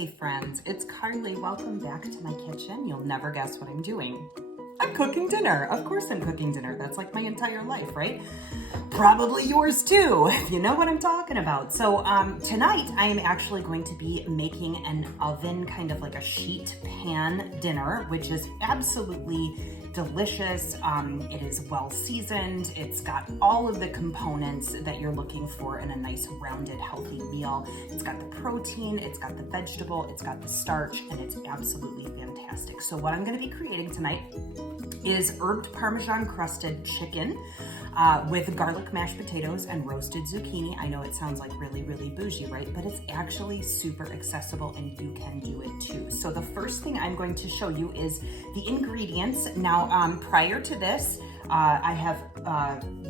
Hey friends, it's Carly. Welcome back to my kitchen. You'll never guess what I'm doing. I'm cooking dinner. Of course I'm cooking dinner. That's like my entire life, right? Probably yours too, if you know what I'm talking about. So tonight I am actually going to be making an oven, kind of like a sheet pan dinner, which is absolutely delicious. It is well seasoned. It's got all of the components that you're looking for in a nice rounded healthy meal. It's got the protein, it's got the vegetable, it's got the starch, and it's absolutely fantastic. So what I'm going to be creating tonight is herbed Parmesan-Crusted chicken with garlic mashed potatoes and roasted zucchini. I know it sounds like really, really bougie, right? But it's actually super accessible and you can do it too. So the first thing I'm going to show you is the ingredients. Now, prior to this, I have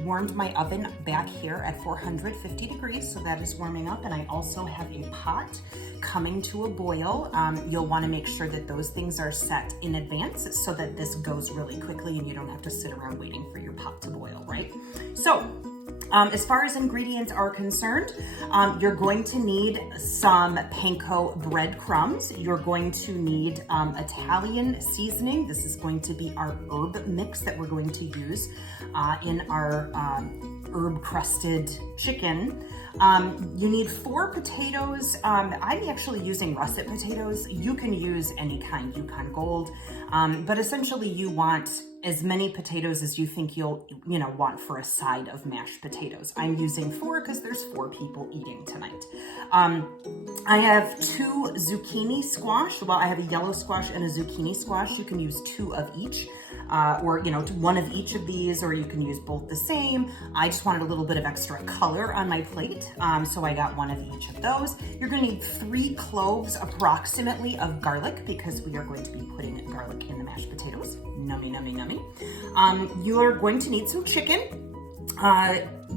warmed my oven back here at 450 degrees, so that is warming up, and I also have a pot coming to a boil. You'll want to make sure that those things are set in advance so that this goes really quickly and you don't have to sit around waiting for your pot to boil, right? So, as far as ingredients are concerned, you're going to need some panko breadcrumbs. You're going to need Italian seasoning. This is going to be our herb mix that we're going to use in our herb crusted chicken. You need 4 potatoes. I'm actually using russet potatoes. You can use any kind, Yukon Gold, but essentially you want as many potatoes as you think you'll want for a side of mashed potatoes. I'm using 4 because there's 4 people eating tonight. I have 2 zucchini squash. Well, I have a yellow squash and a zucchini squash. You can use 2 of each. Or 1 of each of these, or you can use both the same. I just wanted a little bit of extra color on my plate, so I got 1 of each of those. You're gonna need 3 cloves approximately of garlic because we are going to be putting garlic in the mashed potatoes. Nummy, nummy, nummy. You're going to need some chicken.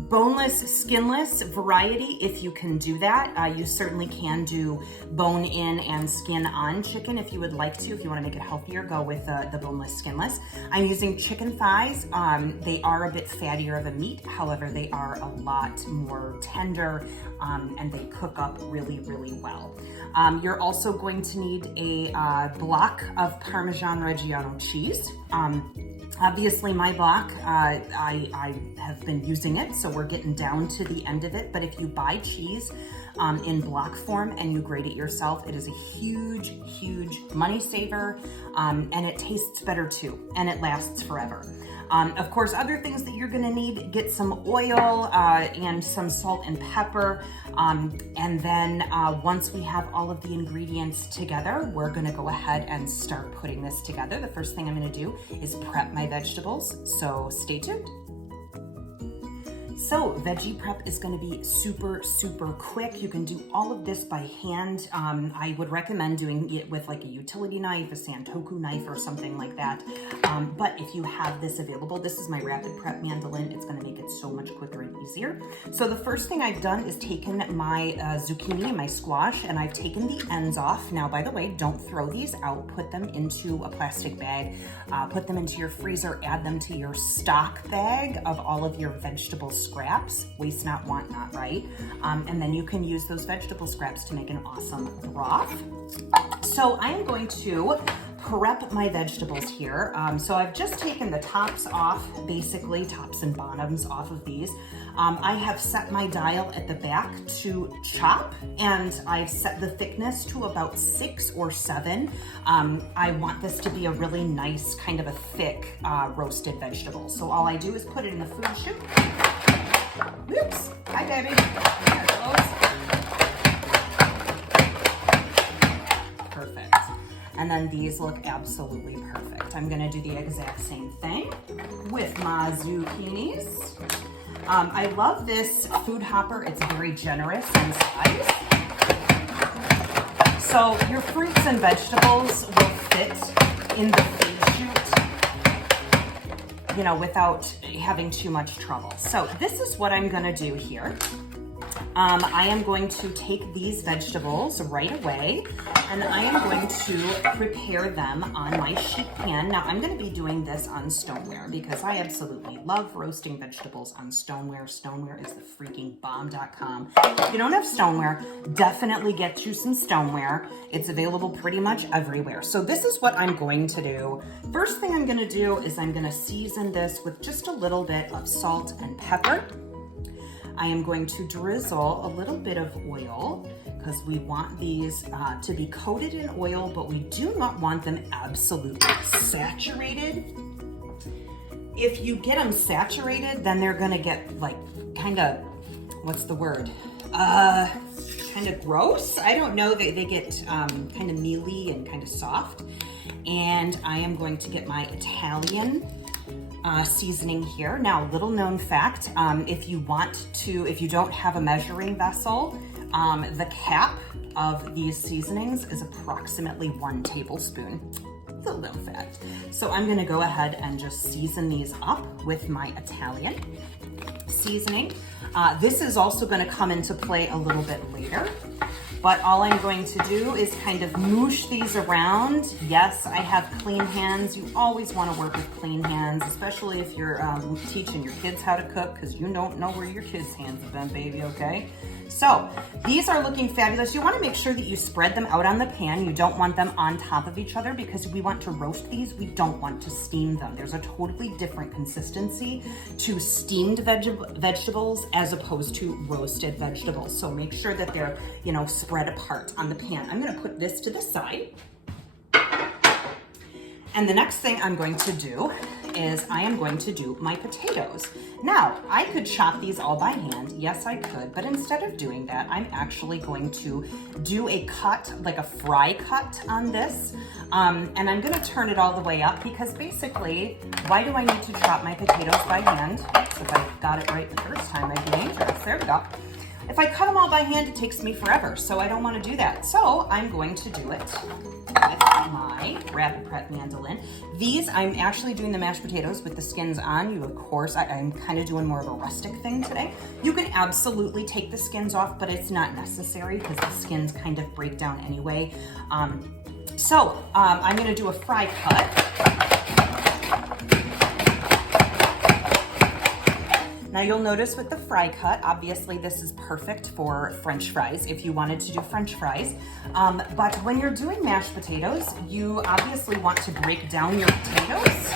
Boneless, skinless variety, if you can do that. You certainly can do bone in and skin on chicken if you would like to. If you want to make it healthier, go with the boneless, skinless. I'm using chicken thighs. They are a bit fattier of a meat. However, they are a lot more tender and they cook up really, really well. You're also going to need a block of Parmesan Reggiano cheese. Obviously my block, I have been using it, so we're getting down to the end of it. But if you buy cheese in block form and you grate it yourself, it is a huge, huge money saver, and it tastes better too, and it lasts forever. Of course, other things that you're gonna need, get some oil and some salt and pepper. And then once we have all of the ingredients together, we're gonna go ahead and start putting this together. The first thing I'm gonna do is prep my vegetables, so stay tuned. So Veggie Prep is going to be super, super quick. You can do all of this by hand. I would recommend doing it with like a utility knife, a Santoku knife or something like that. But if you have this available, this is my Rapid Prep mandolin. It's going to make it so much quicker and easier. So the first thing I've done is taken my zucchini and my squash, and I've taken the ends off. Now, by the way, don't throw these out. Put them into a plastic bag. Put them into your freezer. Add them to your stock bag of all of your vegetable scraps. Waste not, want not, right? And then you can use those vegetable scraps to make an awesome broth. So I am going to prep my vegetables here. So I've just taken the tops off, basically tops and bottoms off of these. I have set my dial at the back to chop, and I've set the thickness to about 6 or 7. I want this to be a really nice, kind of a thick roasted vegetable. So all I do is put it in the food chute. Whoops, hi baby. There it goes. Perfect. And then these look absolutely perfect. I'm gonna do the exact same thing with my zucchinis. I love this food hopper. It's very generous in size. So your fruits and vegetables will fit in the food chute, without having too much trouble. So this is what I'm gonna do here. I am going to take these vegetables right away and I am going to prepare them on my sheet pan. Now I'm going to be doing this on stoneware because I absolutely love roasting vegetables on stoneware. Stoneware is the freaking bomb.com. If you don't have stoneware, definitely get you some stoneware. It's available pretty much everywhere. So this is what I'm going to do. First thing I'm going to do is I'm going to season this with just a little bit of salt and pepper. I am going to drizzle a little bit of oil because we want these to be coated in oil, but we do not want them absolutely saturated. If you get them saturated, then they're gonna get like kind of, what's the word? Kind of gross. I don't know, they get kind of mealy and kind of soft. And I am going to get my Italian seasoning here. Now, little known fact, if you don't have a measuring vessel, the cap of these seasonings is approximately 1 tablespoon. Little known fact. So I'm gonna go ahead and just season these up with my Italian seasoning. This is also gonna come into play a little bit later. But all I'm going to do is kind of moosh these around. Yes, I have clean hands. You always want to work with clean hands, especially if you're teaching your kids how to cook, because you don't know where your kids' hands have been, baby, okay? So these are looking fabulous. You want to make sure that you spread them out on the pan. You don't want them on top of each other because we want to roast these. We don't want to steam them. There's a totally different consistency to steamed vegetables as opposed to roasted vegetables. So make sure that they're, spread apart on the pan. I'm going to put this to the side. And the next thing I'm going to do is I am going to do my potatoes. Now, I could chop these all by hand. Yes, I could, but instead of doing that, I'm actually going to do a cut, like a fry cut on this. And I'm gonna turn it all the way up because basically, why do I need to chop my potatoes by hand? Oops, if I got it right the first time, I'd be dangerous. There we go. If I cut them all by hand, it takes me forever, so I don't want to do that. So I'm going to do it with my Rapid Prep mandolin. These, I'm actually doing the mashed potatoes with the skins on. You, of course, I'm kind of doing more of a rustic thing today. You can absolutely take the skins off, but it's not necessary because the skins kind of break down anyway. I'm going to do a fry cut. Now you'll notice with the fry cut, obviously this is perfect for French fries if you wanted to do French fries. But when you're doing mashed potatoes, you obviously want to break down your potatoes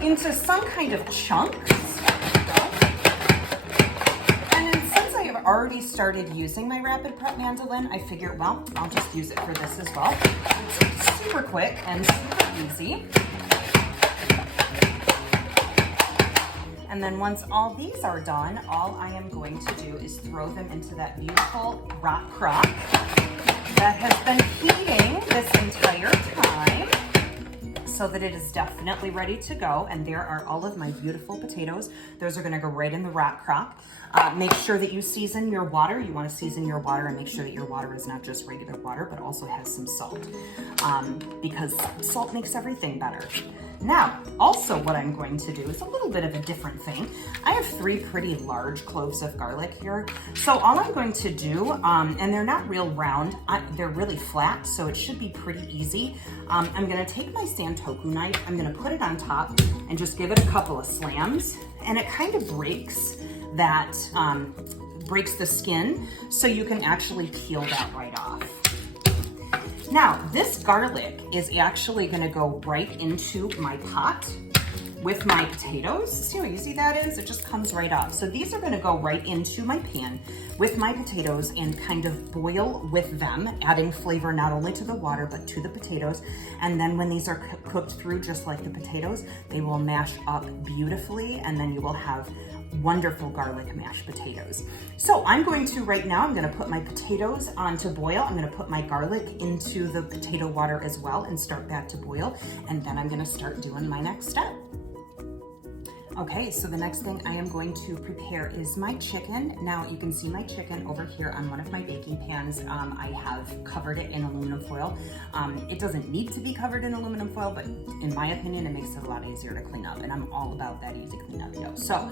into some kind of chunks. And then since I have already started using my Rapid Prep mandolin, I figured, well, I'll just use it for this as well. It's super quick and super easy. And then once all these are done, all I am going to do is throw them into that beautiful rock crock that has been heating this entire time so that it is definitely ready to go. And there are all of my beautiful potatoes. Those are gonna go right in the rock crock. Make sure that you season your water. You wanna season your water and make sure that your water is not just regular water, but also has some salt because salt makes everything better. Now, also what I'm going to do is a little bit of a different thing. I have 3 pretty large cloves of garlic here. So all I'm going to do, and they're not real round, they're really flat, so it should be pretty easy. I'm gonna take my Santoku knife, I'm gonna put it on top and just give it a couple of slams, and it kind of breaks that, breaks the skin, so you can actually peel that right off. Now, this garlic is actually gonna go right into my pot with my potatoes. See how easy that is? It just comes right off. So these are gonna go right into my pan with my potatoes and kind of boil with them, adding flavor not only to the water, but to the potatoes. And then when these are cooked through just like the potatoes, they will mash up beautifully, and then you will have wonderful garlic mashed potatoes. So I'm going to, right now, I'm gonna put my potatoes on to boil. I'm gonna put my garlic into the potato water as well and start that to boil. And then I'm gonna start doing my next step. Okay, so the next thing I am going to prepare is my chicken. Now you can see my chicken over here on one of my baking pans. I have covered it in aluminum foil. It doesn't need to be covered in aluminum foil, but in my opinion, it makes it a lot easier to clean up, and I'm all about that easy cleanup, yo. So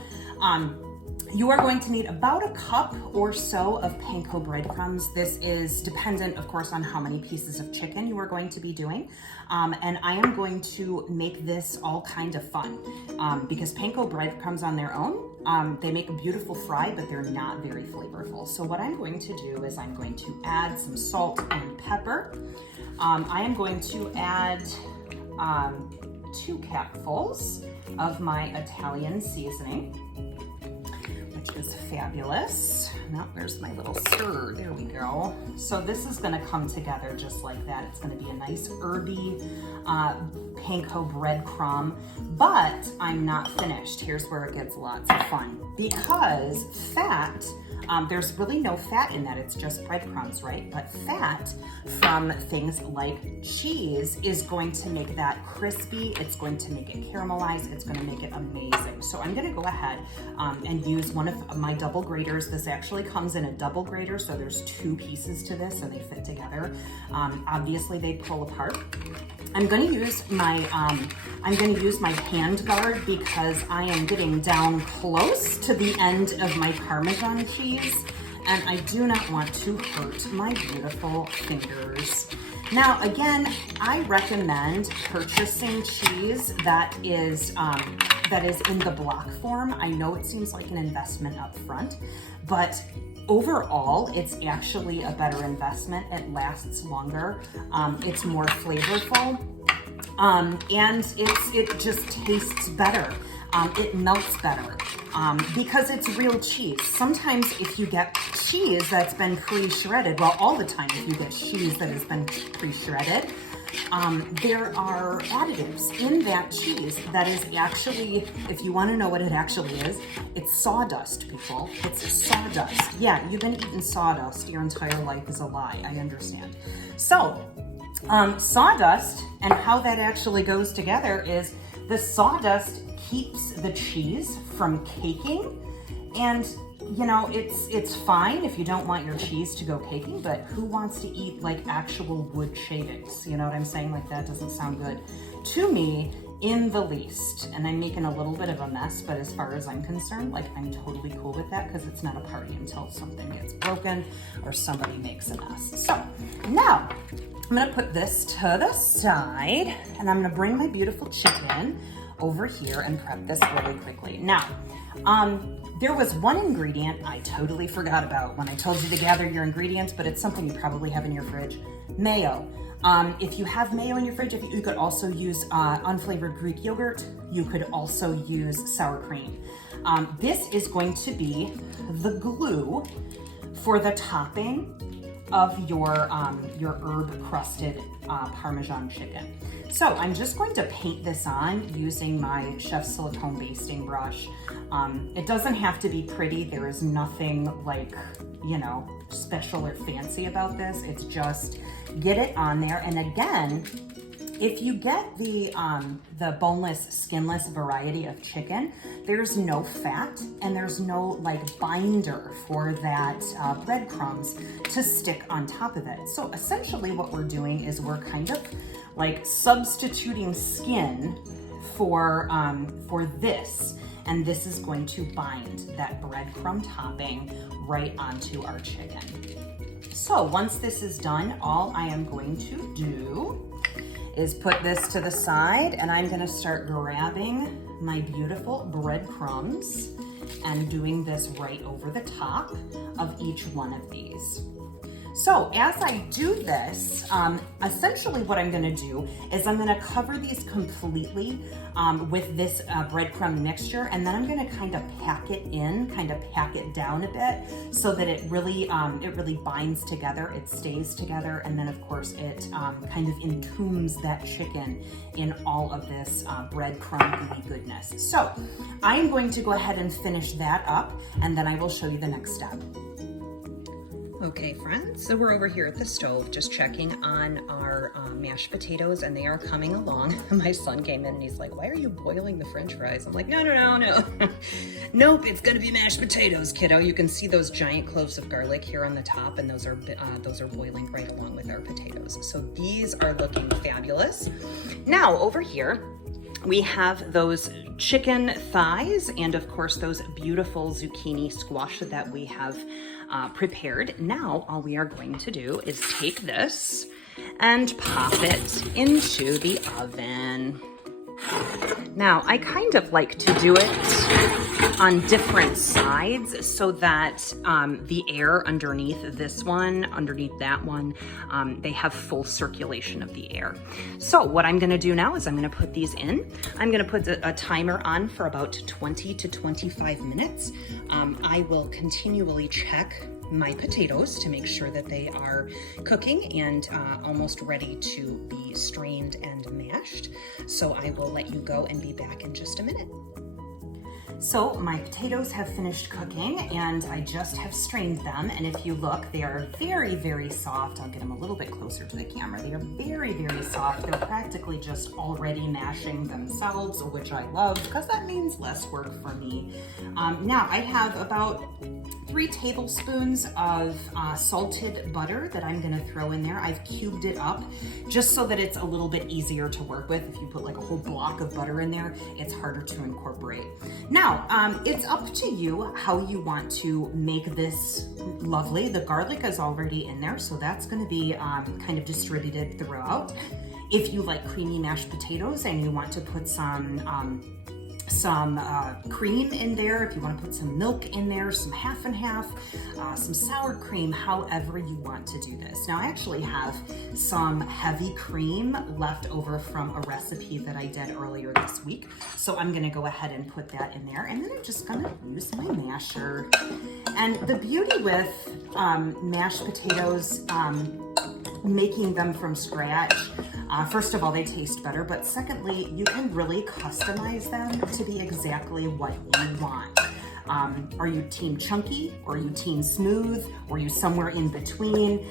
You are going to need about a cup or so of panko breadcrumbs. This is dependent, of course, on how many pieces of chicken you are going to be doing. And I am going to make this all kind of fun because panko breadcrumbs on their own, they make a beautiful fry, but they're not very flavorful. So what I'm going to do is I'm going to add some salt and pepper. I am going to add 2 capfuls of my Italian seasoning, which is fabulous. Now, where's my little stir? There we go. So this is gonna come together just like that. It's gonna be a nice herby panko breadcrumb, but I'm not finished. Here's where it gets lots of fun. Because fat, there's really no fat in that, it's just breadcrumbs, right? But fat from things like cheese is going to make that crispy, it's going to make it caramelize, it's gonna make it amazing. So I'm gonna go ahead and use one of my double graters. This actually comes in a double grater, so there's 2 pieces to this and they fit together. Obviously they pull apart. I'm gonna use my hand guard because I am getting down close to the end of my Parmesan cheese and I do not want to hurt my beautiful fingers. Now, again, I recommend purchasing cheese that is in the block form. I know it seems like an investment up front, but overall, it's actually a better investment. It lasts longer. It's more flavorful, and it just tastes better. It melts better because it's real cheese. Sometimes if you get cheese that's been pre-shredded, well, all the time if you get cheese that has been pre-shredded, there are additives in that cheese that is actually, if you want to know what it actually is, it's sawdust, people. It's sawdust. Yeah, you've been eating sawdust your entire life is a lie. I understand. So, sawdust and how that actually goes together is the sawdust keeps the cheese from caking, and you know, it's fine if you don't want your cheese to go caking, but who wants to eat like actual wood shavings? You know what I'm saying? Like that doesn't sound good to me in the least. And I'm making a little bit of a mess, but as far as I'm concerned, like I'm totally cool with that because it's not a party until something gets broken or somebody makes a mess. So now I'm gonna put this to the side and I'm gonna bring my beautiful chicken over here and prep this really quickly. Now, there was one ingredient I totally forgot about when I told you to gather your ingredients, but it's something you probably have in your fridge: mayo. If you have mayo in your fridge, you could also use unflavored Greek yogurt. You could also use sour cream. This is going to be the glue for the topping of your herb-crusted Parmesan chicken. So I'm just going to paint this on using my Chef's silicone basting brush. It doesn't have to be pretty. There is nothing like, you know, special or fancy about this. It's just get it on there. And again, if you get the boneless, skinless variety of chicken, there's no fat and there's no like binder for that breadcrumbs to stick on top of it. So essentially what we're doing is we're kind of like substituting skin for this. And this is going to bind that breadcrumb topping right onto our chicken. So once this is done, all I am going to do is put this to the side and I'm gonna start grabbing my beautiful breadcrumbs and doing this right over the top of each one of these. So as I do this, essentially what I'm gonna do is I'm gonna cover these completely with this breadcrumb mixture, and then I'm gonna kind of pack it in, kind of pack it down a bit so that it really binds together, it stays together, and then of course it kind of entombs that chicken in all of this breadcrumb gooey goodness. So I'm going to go ahead and finish that up, and then I will show you the next step. Okay, friends, so we're over here at the stove just checking on our mashed potatoes, and they are coming along. My son came in and he's like, "Why are you boiling the French fries?" I'm like, no. Nope, it's gonna be mashed potatoes, kiddo. You can see those giant cloves of garlic here on the top, and those are boiling right along with our potatoes. So these are looking fabulous. Now over here, We have those chicken thighs and of course those beautiful zucchini squash that we have prepared. Now all we are going to do is take this and pop it into the oven. Now, I kind of like to do it on different sides so that the air underneath this one, underneath that one, they have full circulation of the air. So what I'm gonna do now is I'm gonna put these in. I'm gonna put a timer on for about 20 to 25 minutes. I will continually check my potatoes to make sure that they are cooking and almost ready to be strained and mashed. So I will let you go and be back in just a minute. So my potatoes have finished cooking and I just have strained them. And if you look, they are very, very soft. I'll get them a little bit closer to the camera. They are very, very soft. They're practically just already mashing themselves, which I love because that means less work for me. Now I have about 3 tablespoons of salted butter that I'm gonna throw in there. I've cubed it up just so that it's a little bit easier to work with. If you put like a whole block of butter in there, it's harder to incorporate. Now, it's up to you how you want to make this lovely. The garlic is already in there, so that's gonna be kind of distributed throughout. If you like creamy mashed potatoes and you want to put some cream in there, if you want to put some milk in there, some half and half, some sour cream, however you want to do this. Now I actually have some heavy cream left over from a recipe that I did earlier this week. So I'm gonna go ahead and put that in there and then I'm just gonna use my masher. And the beauty with mashed potatoes, making them from scratch, first of all, they taste better, but secondly, you can really customize them to be exactly what you want. Are you team chunky, or are you team smooth, or are you somewhere in between?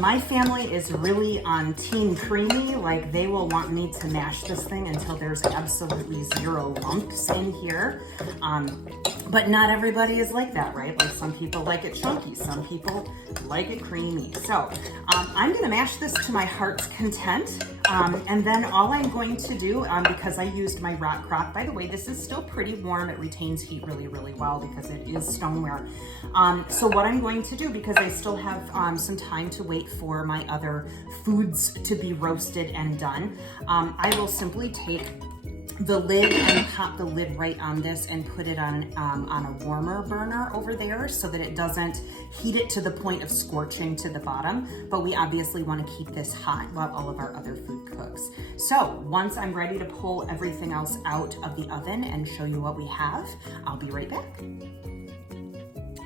My family is really on team creamy, like they will want me to mash this thing until there's absolutely 0 lumps in here. But not everybody is like that, right? Like some people like it chunky, some people like it creamy. So I'm gonna mash this to my heart's content. And then all I'm going to do, because I used my rock crock, by the way, this is still pretty warm. It retains heat really, really well because it is stoneware. So what I'm going to do, because I still have some time to wait for my other foods to be roasted and done, I will simply take the lid and pop the lid right on this and put it on a warmer burner over there so that it doesn't heat it to the point of scorching to the bottom. But we obviously want to keep this hot while all of our other food cooks. So once I'm ready to pull everything else out of the oven and show you what we have, I'll be right back.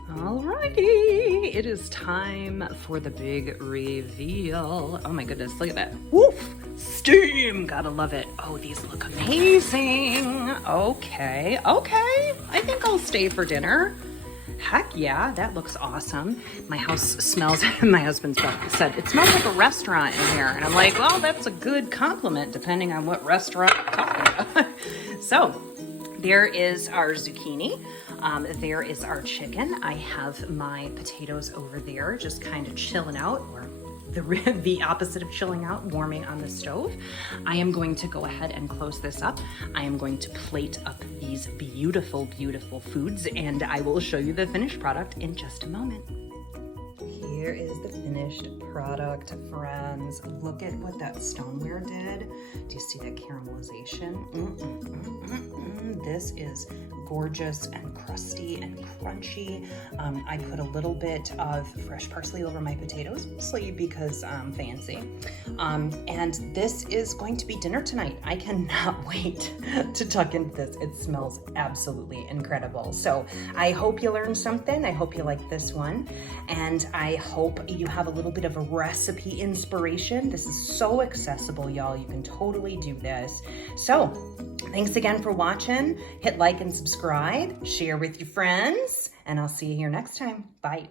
Alrighty, it is time for the big reveal. Oh my goodness, look at that. Woof! Steam! Gotta love it. Oh, these look amazing. Okay, I think I'll stay for dinner. Heck yeah, that looks awesome. My house smells, my husband said, it smells like a restaurant in here. And I'm like, well, that's a good compliment depending on what restaurant you're talking about. So, there is our zucchini. There is our chicken. I have my potatoes over there just kind of chilling out, or the opposite of chilling out, warming on the stove. I am going to go ahead and close this up. I am going to plate up these beautiful, beautiful foods, and I will show you the finished product in just a moment. Here is the finished product, friends. Look at what that stoneware did. Do you see that caramelization? This is gorgeous and crusty and crunchy. I put a little bit of fresh parsley over my potatoes, mostly because I'm fancy. And this is going to be dinner tonight. I cannot wait to tuck into this. It smells absolutely incredible. So I hope you learned something. I hope you like this one. And I hope you have a little bit of a recipe inspiration. This is so accessible, y'all. You can totally do this. So thanks again for watching. Hit like and subscribe, share with your friends, and I'll see you here next time. Bye.